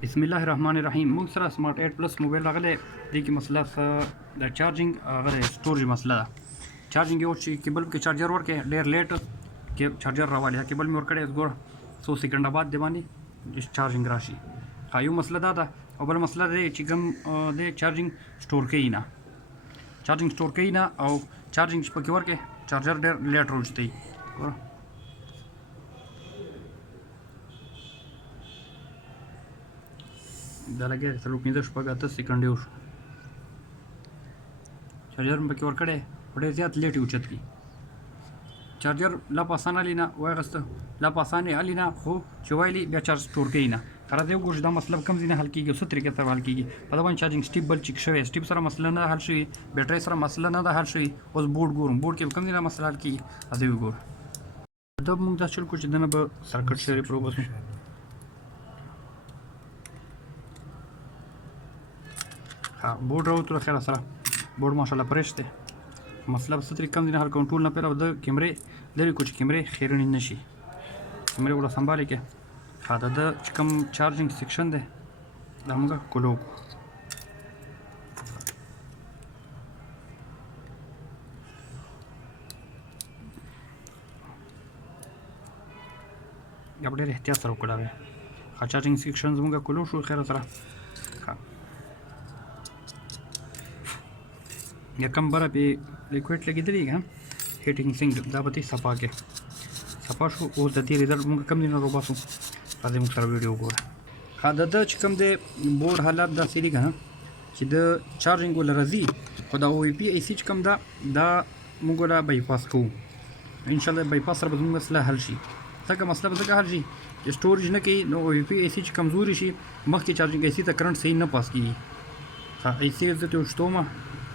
बिस्मिल्लाहिर्रहमानिर्रहीम موږ سره سمارټ 8 پلس موبایل راغلی دی کې مسله د چارجینګ هغه سټوریج مسله ده چارجینګ یو چې کیبل کې چارجر ورکې ډېر لیټ کې چارجر راوالي کیبل مې ورکړی ګور 100 سکند بعد دی باندې چارجینګ راشي یو مسله دا ده او بل مسله دی چې کوم د چارجینګ سٹور کوي نه چارجینګ سٹور کوي نه او چارجینګ پکې ورکې چارجر ډېر لیټ روزتي ګور دا لګیا دی 15 سکند یو شو چارجر مې پکې ورکړی ډېر زیات لیټ یې اوچت کړي چارجر لا په اسانه علي نه واغسته لا په اسانه علي نه خو چې وایلي بیا چارج سټور کوي نه هر دی وګورئ دا مسله کوم ځای نه حل کېږي څه طریقې سره حل کېږي په دا باندې چارجینګ سټیپ بل چک شوی سټیپ سره مسله نه حل شوي بیټرۍ سره مسله نه ده حل شوي اوس بورډ ګورم بورډ کې کوم ځای نه مسله حل کېږي دا وګورئ دا موږ دا چل کوو چې دنه به سرکټ سره پرو بسو ها بورډ راوتلو خیر سره بورډ ماشاءالله فرش دی مسله په څه طریقې کوم ځای نه حل کوم ټول نه پیله د کیمرې لرې کړو چې کیمرې خیرنې نه شي کیمرې وړه سنبالې کې ها د چې کوم چارجینګ سیکشن دی دا موږ کولو یا ډېر احتیاط سره وکړه ها چارجینګ سیکشن زموږ کولو شو خیر سره یا کم بره پې لیکویډ لګېدلی ښه هیټینګ سینګ دا به دې صفا کې صفا شو اوس د دې رزلټ موږ کم دی نه روباسو راځئ موږ سره ویډیو وګوره ښه د چې کوم دی بورډ حالات داسې دي که نه چې د چارجینګ وله راځي خو دا او پي آی سي چې کوم ده دا موږ وله بایپاس کوو انشاءالله بایپاس سره به زموږ مسله حل شي ځکه مسله به ځکه حل شي چې سټوریج نه کوي نو او پي آی سي چې کمزوري شي مخکې چارجینګ آی سي ته کرنټ صحیح نه پاس کېږي ښه آی سي زه ترې وشتومه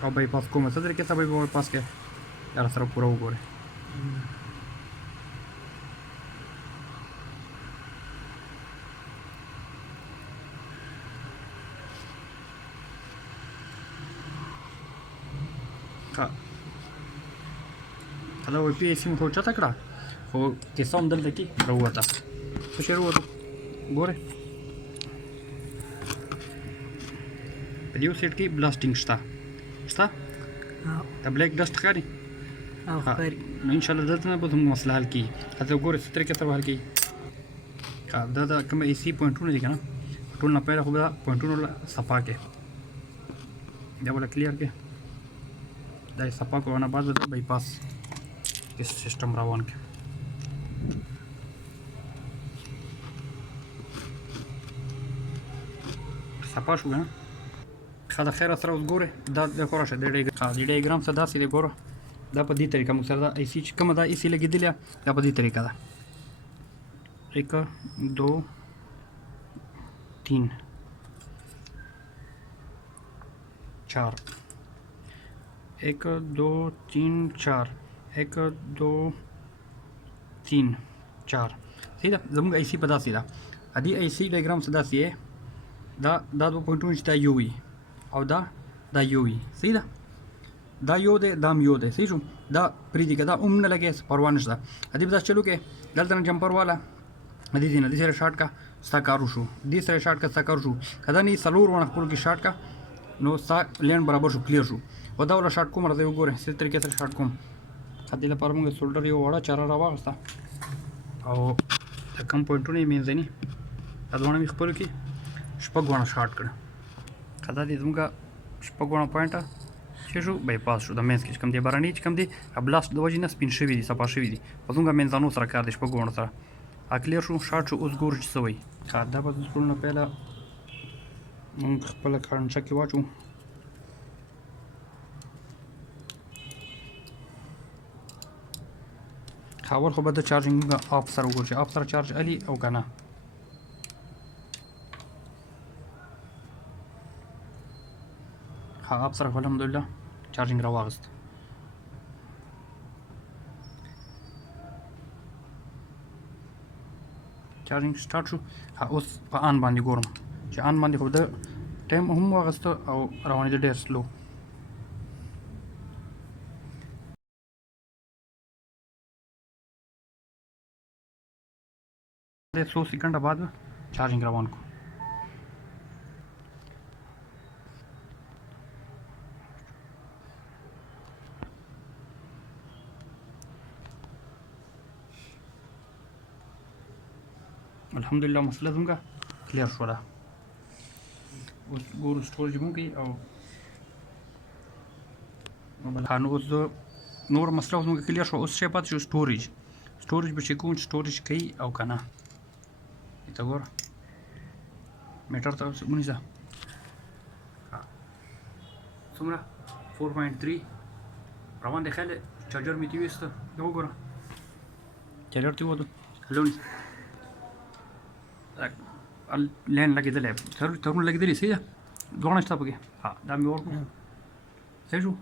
او بایپاس کومه څه طریقې سره به بایپاس کوې دا سره پوره وګورئ ښه دا او پي آی سي مو خو اوچته کړه خو کیسه هم دلته کې راووته څه شی راووتو ګورئ په دې یو سیټ کې بلاسټینګ شته شته دا بلیک ډسټ ښکاري نو انشاءالله دلته نه به زموږ مسله حل کېږي هلته وګورئ څه طریقې سره به حل کېږي دا د کوم اي سي پوینټونه دي که نه ټول نه پیله خو به دا پوینټونه صفا کړې دا به کلیر کړې دا یې صفا کړو نه بعد به د بایپاس سیسټم روان کړې صفا شو که نه ښه د خیره سره اوس ګورئ دا خو راشه د ډایګرام سره داسې دی ګوره دا په دې طریقه موږ سره دا آی سي چې کومه دا آی سي لګېدلې دا په دې طریقه ده 1 2 3 4 1 2 3 4 1 2 3 4 صحیح ده زموږ آی سي په داسې ده دې آی سي ډایګرام سره داسې دی دا دوه پوینټونه چې دا یو وي او دا یو وي صحیح ده دا یو دی دا هم یو دی صحیح شو دا پرېږدي که دا هم نه لګې پروا نشته دې به داسې چلو کې دلته نه جمپر واله دې ځای نه دې سره شاټ کا ستا کار وشو دې سره شاټ کا ستا کار وشو که دا نه څلور ونه خپلو کې شاټ کا نو ستا لینډ برابر شو کلیر شو او دا وله شاټ کوم راځئ وګورئ څه طریقې سره شاټ کوم دې لپاره موږ سولډر یو وړه چاره راواغسته او د کم پوینټونه یې منځني دا دواړه مې خپلو کې شپږ ونه شاټ کړه که دا دې زموږ شپږ ونه پوینټه چې شو بایپاس شو د مینځ کې چې کوم دی بهرني چې کوم دی بلاست د وجې نه سپین شوي دي صفا شوي دي په زموږ منځانو سره کار دی شپږ ونه سره کلیر شو شاټ شو اوس ګورو چې څه وایي ښه دا به ټول نه پیله موږ خپله کانچه کې واچو اول خو به د چارجینګ آپ سره وګورو چې آپ سره چارج علي او که نه ها آپ سره الحمدلله چارجینګ راواغست چارجینګ سٹارټ شو اوس په آن باندې ګورم چې آن باندې خو د ټایم هم واغسته او روانېده ډېر سلو 100 सेकंड बाद चार्जिंग रवान को الحمدلله مسله زموږه کلیر شوله. اوس ګورو سټوریج مو کوي او نو اوس زه نور مسله زموږ کلیر شوه. اوس شی پاتې شو سټوریج به چې کوم سټوریج کوي او که نه. ته ګوره میټر ته ونیسه څومره 4.3 روان دی. خیال چارجر مې تې ویسته دا وګوره چارجر تې ووتو هلونی لین لګېدلی ترونه لګېدلي صحیح ده دواړه شته پکې. ها دا مې ورکړو صحیح شو.